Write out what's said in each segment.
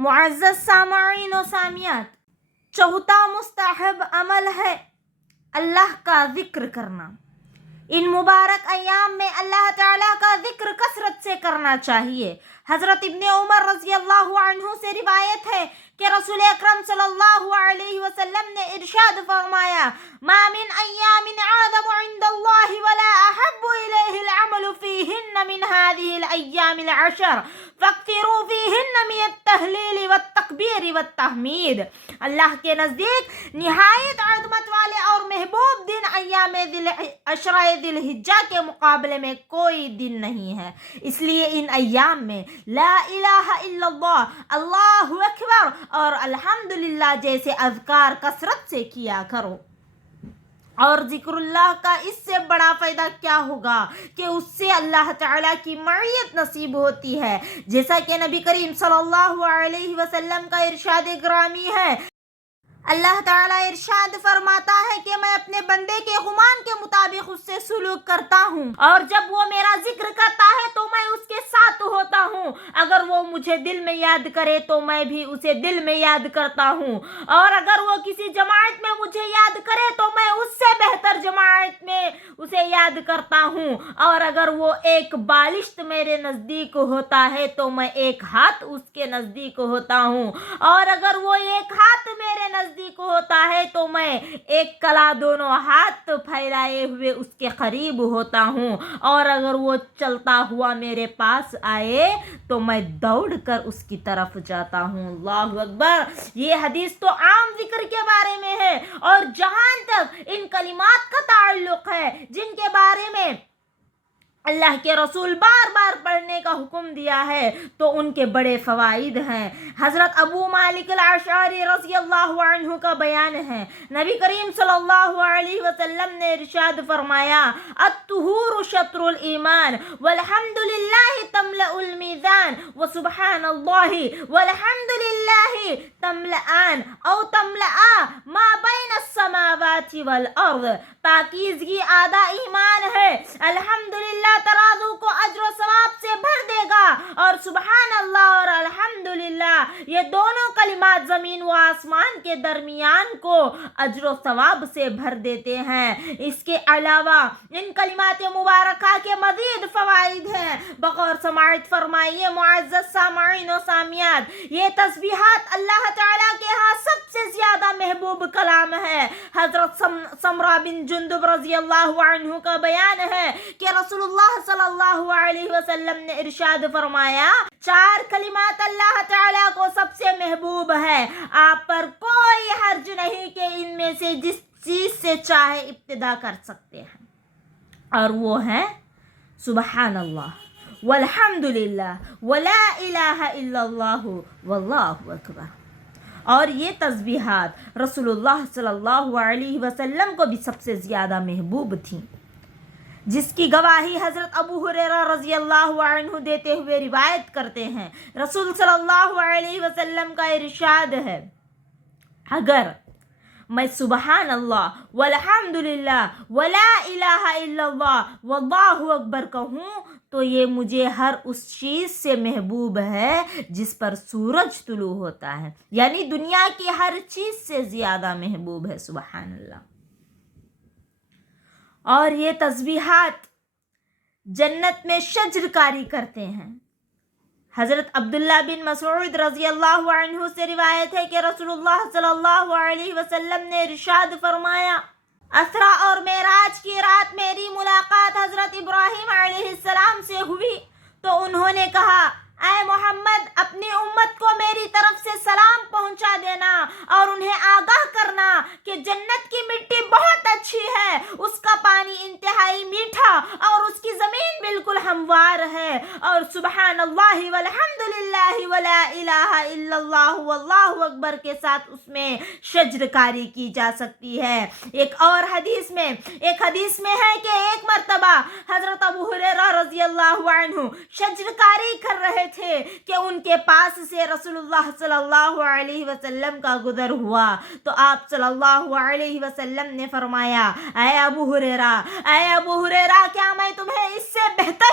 معزز سامعین و سامعات، چوتھا مستحب عمل ہے اللہ کا ذکر کرنا۔ ان مبارک ایام میں اللہ تعالیٰ کا ذکر کثرت سے کرنا چاہیے۔ حضرت ابن عمر رضی اللہ عنہ سے روایت ہے کہ رسول اکرم صلی اللہ علیہ وسلم نے ارشاد فرمایا: ما من ایام اعظم عند اللہ ولا احب الیہ العمل فیہن من هذه الایام العشر فاکثروا فیہن من التہلیل والتکبیر والتحمید۔ اللہ کے نزدیک نہایت عظمت والے اور محبوب دن ایام عشرہ ذی الحجہ کے مقابلے میں کوئی دن نہیں ہے، اس لیے ان ایام میں لا الہ الا اللہ، اللہ اکبر اور الحمدللہ جیسے اذکار کثرت سے کیا کرو۔ اور ذکر اللہ کا اس سے بڑا فائدہ کیا ہوگا کہ اس سے اللہ تعالیٰ کی معیت نصیب ہوتی ہے، جیسا کہ نبی کریم صلی اللہ علیہ وسلم کا ارشاد گرامی ہے۔ اللہ تعالیٰ ارشاد فرماتا ہے کہ میں اپنے بندے کے گمان کے مطابق اس سے سلوک کرتا ہوں، اور جب وہ میرا ذکر کرتا ہے تو میں اس کے ساتھ ہوتا ہوں۔ اگر وہ مجھے دل میں یاد کرے تو میں بھی اسے دل میں یاد کرتا ہوں، اور اگر وہ کسی جماعت میں مجھے یاد کرے تو میں اس سے بہتر جماعت میں اسے یاد کرتا ہوں، اور اگر وہ ایک بالشت میرے نزدیک ہوتا ہے تو میں ایک ہاتھ اس کے نزدیک ہوتا ہوں، اور اگر وہ ایک ہاتھ میرے نزدیک ہوتا ہے تو میں ایک کلا دونوں ہاتھ پھیلائے ہوئے اس کے قریب ہوتا ہوں، اور اگر وہ چلتا ہوا میرے پاس آئے تو میں دوڑ کر اس کی طرف جاتا ہوں۔ اللہ اکبر۔ یہ حدیث تو عام ذکر کے بارے میں ہے، اور جہاں تک ان کلمات کا تعلق ہے جن کے بارے میں اللہ کے رسول بار بار پڑھنے کا حکم دیا ہے، تو ان کے بڑے فوائد ہیں۔ حضرت ابو مالک الاشعری رضی اللہ عنہ کا بیان ہے، نبی کریم صلی اللہ علیہ وسلم نے ارشاد فرمایا: الطہور شطر الایمان والحمد للہ تملأ المیزان وسبحان اللہ والحمد للہ تملأان او تملأ ما بین السماوات والارض۔ پاکیزگی آدھا ایمان ہے، الحمدللہ ترازو کو اجر و ثواب سے بھر دے گا، اور سبحان اللہ اور الحمدللہ یہ دونوں کلمات زمین و آسمان کے درمیان کو اجر و ثواب سے بھر دیتے ہیں۔ اس کے علاوہ ان کلمات مبارکہ کے مزید فوائد ہیں، بغور سماعت فرمائیے معزز سامعین و سامعات۔ یہ تسبیحات اللہ تعالیٰ کے ہاں سب سے زیادہ محبوب کلام ہے۔ حضرت سمرہ بن جندب رضی اللہ عنہ کا بیان ہے کہ رسول اللہ صلی اللہ علیہ وسلم نے ارشاد فرمایا: 4 کلمات اللہ تعالیٰ کو سب سے محبوب ہے، آپ پر کوئی حرج نہیں کہ ان میں سے جس چیز سے چاہے ابتدا کر سکتے ہیں، اور وہ ہے سبحان اللہ والحمد للہ ولا الہ الا اللہ واللہ اکبر۔ اور یہ تسبیحات رسول اللہ صلی اللہ علیہ وسلم کو بھی سب سے زیادہ محبوب تھیں، جس کی گواہی حضرت ابو ہریرہ رضی اللہ عنہ دیتے ہوئے روایت کرتے ہیں۔ رسول صلی اللہ علیہ وسلم کا ارشاد ہے: اگر میں سبحان اللہ والحمد للہ ولا الہ الا اللہ واللہ اکبر کہوں تو یہ مجھے ہر اس چیز سے محبوب ہے جس پر سورج طلوع ہوتا ہے، یعنی دنیا کی ہر چیز سے زیادہ محبوب ہے۔ سبحان اللہ۔ اور یہ تسبیحات جنت میں شجر کاری کرتے ہیں۔ حضرت عبداللہ بن مسعود رضی اللہ عنہ سے روایت ہے کہ رسول اللہ صلی اللہ علیہ وسلم نے ارشاد فرمایا: اسرا اور معراج کی رات میری ملاقات حضرت ابراہیم علیہ السلام سے ہوئی، تو انہوں نے کہا: اے محمد، اپنی امت کو میری طرف سے سلام پہنچا دینا اور انہیں آگاہ کرنا کہ جنت کی مٹی بہت اچھی ہے، اس کا پانی انتہائی میٹھا اور اس کی زمین بالکل ہموار ہے، اور سبحان اللہ والحمد للہ ولا الہ الا اللہ واللہ اکبر کے ساتھ اس میں شجر کاری کی جا سکتی ہے۔ ایک حدیث میں ہے کہ ایک مرتبہ حضرت ابو ہریرہ رضی اللہ عنہ شجر کاری کر رہے تھے کہ ان کے پاس سے رسول اللہ صلی اللہ علیہ وسلم کا گزر ہوا، تو آپ صلی اللہ علیہ وسلم نے فرمایا: اے ابو ہریرہ، کیا میں تمہیں اس سے بہتر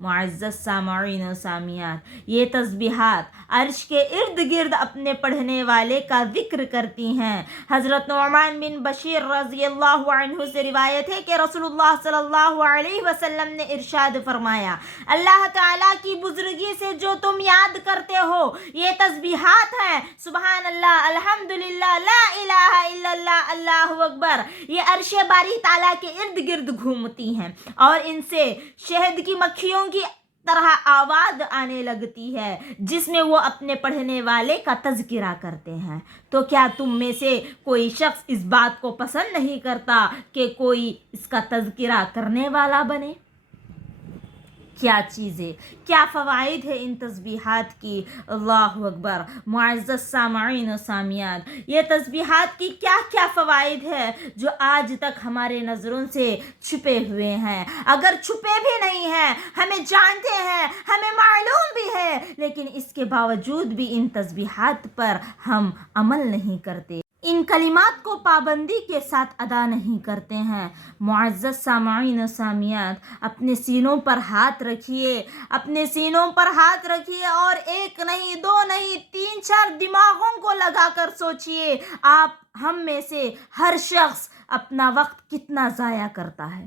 معزز سامعین و سامعات، یہ تسبیحات عرش کے ارد گرد اپنے پڑھنے والے کا ذکر کرتی ہیں۔ حضرت نعمان بن بشیر رضی اللہ عنہ سے روایت ہے کہ رسول اللہ صلی اللہ علیہ وسلم نے ارشاد فرمایا، اللہ تعالیٰ کی بزرگی سے جو تم یاد کرتے ہو یہ تسبیحات ہیں، سبحان اللہ، الحمدللہ، لا الہ الا اللہ، اللہ اکبر، یہ عرش باری تعالیٰ کے ارد گرد گھومتی ہیں اور ان سے شہد کی مکھیوں کی طرح آواز آنے لگتی ہے جس میں وہ اپنے پڑھنے والے کا تذکرہ کرتے ہیں۔ تو کیا تم میں سے کوئی شخص اس بات کو پسند نہیں کرتا کہ کوئی اس کا تذکرہ کرنے والا بنے؟ کیا چیزیں، کیا فوائد ہے ان تسبیحات کی، اللہ اکبر۔ معزز سامعین و سامعات، یہ تسبیحات کی کیا کیا فوائد ہے جو آج تک ہمارے نظروں سے چھپے ہوئے ہیں۔ اگر چھپے بھی نہیں ہیں، ہمیں جانتے ہیں، ہمیں معلوم بھی ہے، لیکن اس کے باوجود بھی ان تسبیحات پر ہم عمل نہیں کرتے، ان کلمات کو پابندی کے ساتھ ادا نہیں کرتے ہیں۔ معزز سامعین و سامعات، اپنے سینوں پر ہاتھ رکھیے، اپنے سینوں پر ہاتھ رکھیے اور ایک نہیں، دو نہیں، 3-4 دماغوں کو لگا کر سوچئے، ہم میں سے ہر شخص اپنا وقت کتنا ضائع کرتا ہے۔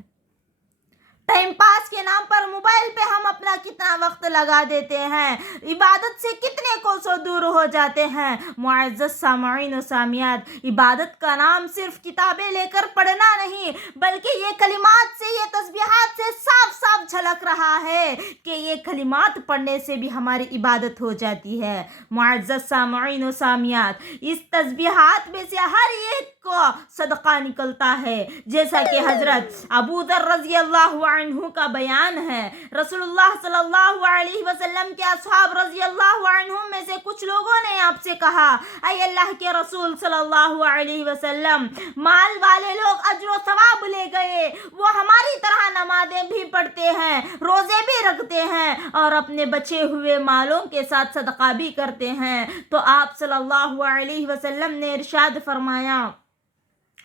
ٹائم پاس کے نام پر موبائل پہ ہم اپنا کتنا وقت لگا دیتے ہیں، عبادت سے کتنے کوسوں دور ہو جاتے ہیں۔ معزز سامعین و سامعات، عبادت کا نام صرف کتابیں لے کر پڑھنا نہیں، بلکہ یہ کلمات سے، یہ تسبیحات سے صاف صاف جھلک رہا ہے کہ یہ کلمات پڑھنے سے بھی ہماری عبادت ہو جاتی ہے۔ معزز سامعین و سامعات، اس تسبیحات میں سے ہر ایک کو صدقہ نکلتا ہے، جیسا کہ حضرت ابو ذر رضی اللہ عنہ کا بیان ہے۔ رسول اللہ صلی اللہ علیہ وسلم کے اصحاب رضی اللہ عنہم میں سے کچھ لوگوں نے آپ سے کہا، اے اللہ کے رسول صلی اللہ علیہ وسلم، مال والے لوگ اجر و ثواب لے گئے، وہ ہماری طرح نمازیں بھی پڑھتے ہیں، روزے بھی رکھتے ہیں اور اپنے بچے ہوئے مالوں کے ساتھ صدقہ بھی کرتے ہیں۔ تو آپ صلی اللہ علیہ وسلم نے ارشاد فرمایا،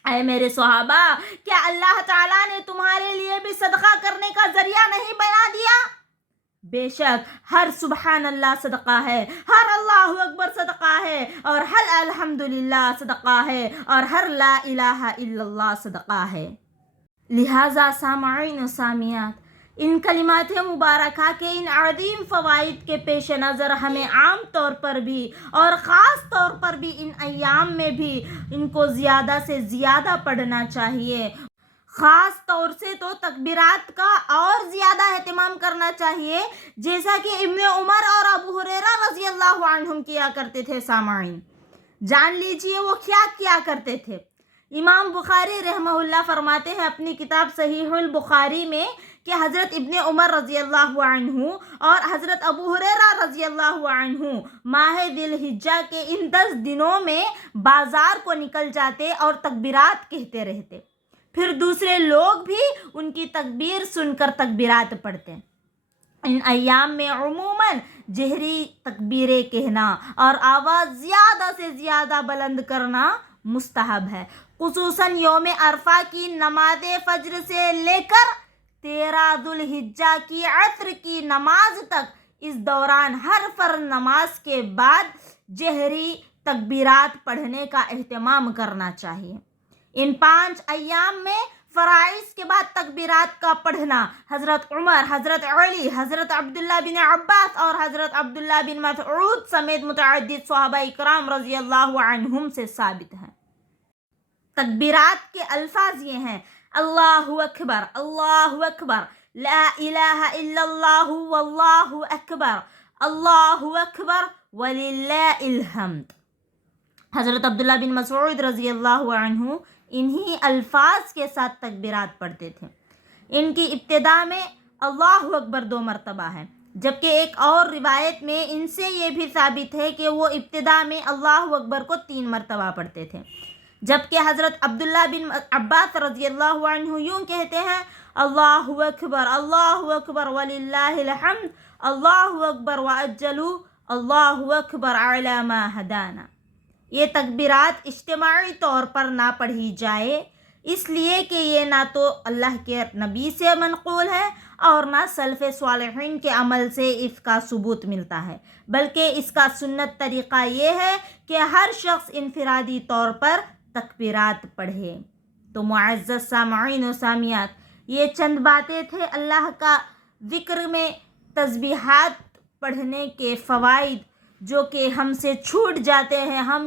اے میرے صحابہ، کیا اللہ تعالیٰ نے تمہارے لیے بھی صدقہ کرنے کا ذریعہ نہیں بنا دیا؟ بے شک ہر سبحان اللہ صدقہ ہے، ہر اللہ اکبر صدقہ ہے، اور ہر الحمدللہ صدقہ ہے، اور ہر لا الہ الا اللہ صدقہ ہے۔ لہٰذا سامعین و سامعات، ان کلمات مبارکہ کے ان عظیم فوائد کے پیش نظر ہمیں عام طور پر بھی اور خاص طور پر بھی ان ایام میں بھی ان کو زیادہ سے زیادہ پڑھنا چاہیے۔ خاص طور سے تو تکبیرات کا اور زیادہ اہتمام کرنا چاہیے، جیسا کہ ابن عمر اور ابو ہریرہ رضی اللہ عنہم کیا کرتے تھے۔ سامعین، جان لیجئے وہ کیا کیا کرتے تھے۔ امام بخاری رحمہ اللہ فرماتے ہیں اپنی کتاب صحیح البخاری میں کہ حضرت ابن عمر رضی اللہ عنہ اور حضرت ابو ہریرہ رضی اللہ عنہ ماہ ذی الحجہ کے ان 10 دنوں میں بازار کو نکل جاتے اور تکبیرات کہتے رہتے، پھر دوسرے لوگ بھی ان کی تکبیر سن کر تکبیرات پڑھتے۔ ان ایام میں عموماً جہری تکبیریں کہنا اور آواز زیادہ سے زیادہ بلند کرنا مستحب ہے، خصوصاً یوم عرفہ کی نماز فجر سے لے کر 13 ذو الحجہ کی عصر کی نماز تک، اس دوران ہر فرض نماز کے بعد جہری تکبیرات پڑھنے کا اہتمام کرنا چاہیے۔ ان 5 ایام میں فرائض کے بعد تکبیرات کا پڑھنا حضرت عمر، حضرت علی، حضرت عبداللہ بن عباس اور حضرت عبداللہ بن مسعود سمیت متعدد صحابہ اکرام رضی اللہ عنہم سے ثابت ہے۔ تکبیرات کے الفاظ یہ ہیں: اللہ اکبر، اللہ اکبر، لا الہ الا اللہ واللہ اکبر، اللہ اکبر وللہ الحمد۔ حضرت عبداللہ بن مسعود رضی اللہ عنہ انہی الفاظ کے ساتھ تکبیرات پڑھتے تھے۔ ان کی ابتدا میں اللہ اکبر 2 مرتبہ ہے، جبکہ ایک اور روایت میں ان سے یہ بھی ثابت ہے کہ وہ ابتدا میں اللہ اکبر کو 3 مرتبہ پڑھتے تھے، جبکہ حضرت عبداللہ بن عباس رضی اللہ عنہ یوں کہتے ہیں: اللہ اکبر وللہ الحمد، اللہ اکبر واجلو، اللہ اکبر علی ما ہدانا۔ یہ تکبیرات اجتماعی طور پر نہ پڑھی جائے، اس لیے کہ یہ نہ تو اللہ کے نبی سے منقول ہے اور نہ سلف صالحین کے عمل سے اس کا ثبوت ملتا ہے، بلکہ اس کا سنت طریقہ یہ ہے کہ ہر شخص انفرادی طور پر تکبیرات پڑھے۔ تو معزز سامعین و سامعات، یہ چند باتیں تھے اللہ کا ذکر میں تسبیحات پڑھنے کے فوائد، جو کہ ہم سے چھوٹ جاتے ہیں۔ ہم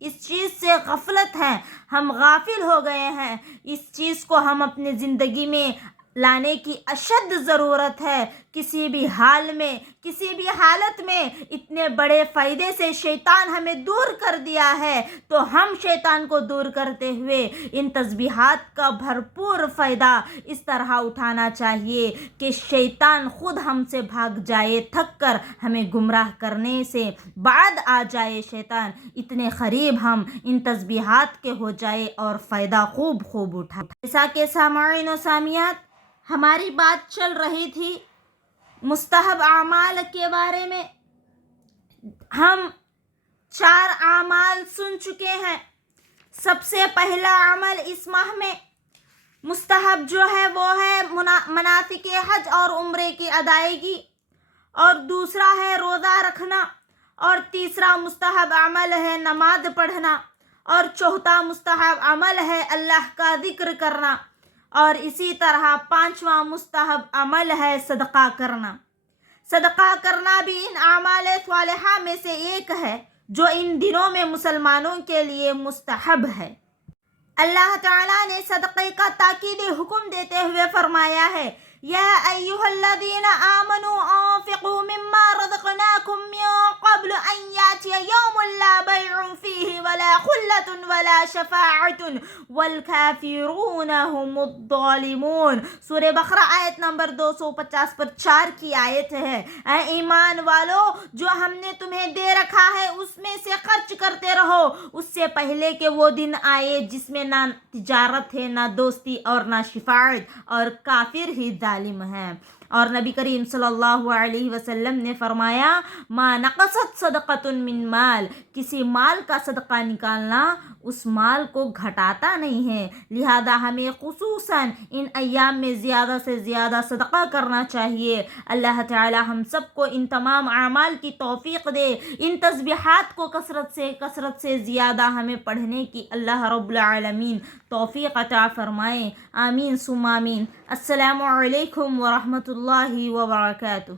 اس چیز سے غفلت ہیں، ہم غافل ہو گئے ہیں۔ اس چیز کو ہم اپنے زندگی میں لانے کی اشد ضرورت ہے۔ کسی بھی حال میں، کسی بھی حالت میں اتنے بڑے فائدے سے شیطان ہمیں دور کر دیا ہے، تو ہم شیطان کو دور کرتے ہوئے ان تسبیحات کا بھرپور فائدہ اس طرح اٹھانا چاہیے کہ شیطان خود ہم سے بھاگ جائے، تھک کر ہمیں گمراہ کرنے سے بعد آ جائے شیطان، اتنے قریب ہم ان تسبیحات کے ہو جائے اور فائدہ خوب اٹھائے۔ جیسا کہ سامعین و سامعات، ہماری بات چل رہی تھی مستحب اعمال کے بارے میں۔ ہم 4 اعمال سن چکے ہیں۔ سب سے پہلا عمل اس ماہ میں مستحب جو ہے وہ ہے مناسک حج اور عمرے کی ادائیگی، اور دوسرا ہے روزہ رکھنا، اور تیسرا مستحب عمل ہے نماز پڑھنا، اور چوتھا مستحب عمل ہے اللہ کا ذکر کرنا، اور اسی طرح 5واں مستحب عمل ہے صدقہ کرنا۔ صدقہ کرنا بھی ان اعمال صالحہ میں سے ایک ہے جو ان دنوں میں مسلمانوں کے لیے مستحب ہے۔ اللہ تعالیٰ نے صدقے کا تاکیدی حکم دیتے ہوئے فرمایا ہے، یا ایھا الذین آمنوا انفقوا مما رزقناکم من قبل ان یاتی یوم لا بیع فیہ ولا خلۃ ولا شفاعۃ والکافرون هم الظالمون۔ سورہ بقرہ آیت نمبر 250 پر 4 کی آیت ہے۔ اے ایمان والو، جو ہم نے تمہیں دے رکھا ہے اس میں سے خرچ کرتے رہو، اس سے پہلے کہ وہ دن آئے جس میں نہ تجارت ہے، نہ دوستی اور نہ شفاعت، اور کافر ہی ظالم ہیں۔ اور نبی کریم صلی اللہ علیہ وسلم نے فرمایا، ما نقصت صدقۃ من مال، کسی مال کا صدقہ نکالنا اس مال کو گھٹاتا نہیں ہے، لہذا ہمیں خصوصاً ان ایام میں زیادہ سے زیادہ صدقہ کرنا چاہیے۔ اللہ تعالی ہم سب کو ان تمام اعمال کی توفیق دے، ان تسبیحات کو کثرت سے زیادہ ہمیں پڑھنے کی اللہ رب العالمین توفیق عطا فرمائے۔ آمین ثم آمین۔ السلام علیکم ورحمۃ اللہ وبرکاتہ۔